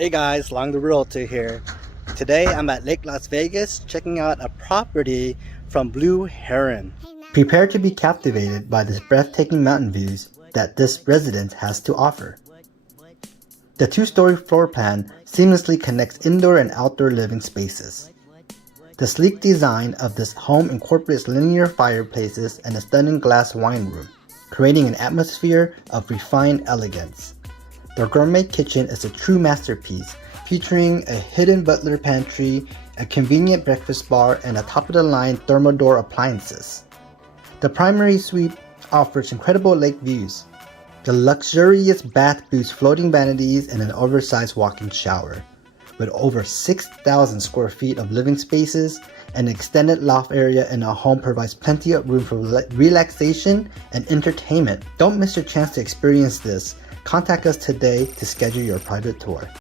Hey guys, Long the Realtor here. Today I'm at Lake Las Vegas checking out a property from Blue Heron. Prepare to be captivated by the breathtaking mountain views that this residence has to offer. The two-story floor plan seamlessly connects indoor and outdoor living spaces. The sleek design of this home incorporates linear fireplaces and a stunning glass wine room, creating an atmosphere of refined elegance. The gourmet kitchen is a true masterpiece, featuring a hidden butler pantry, a convenient breakfast bar, and a top-of-the-line Thermador appliances. The primary suite offers incredible lake views. The luxurious bath boasts floating vanities and an oversized walk-in shower. With over 6,000 square feet of living spaces, an extended loft area in a home provides plenty of room for relaxation and entertainment. Don't miss your chance to experience this. Contact us today to schedule your private tour.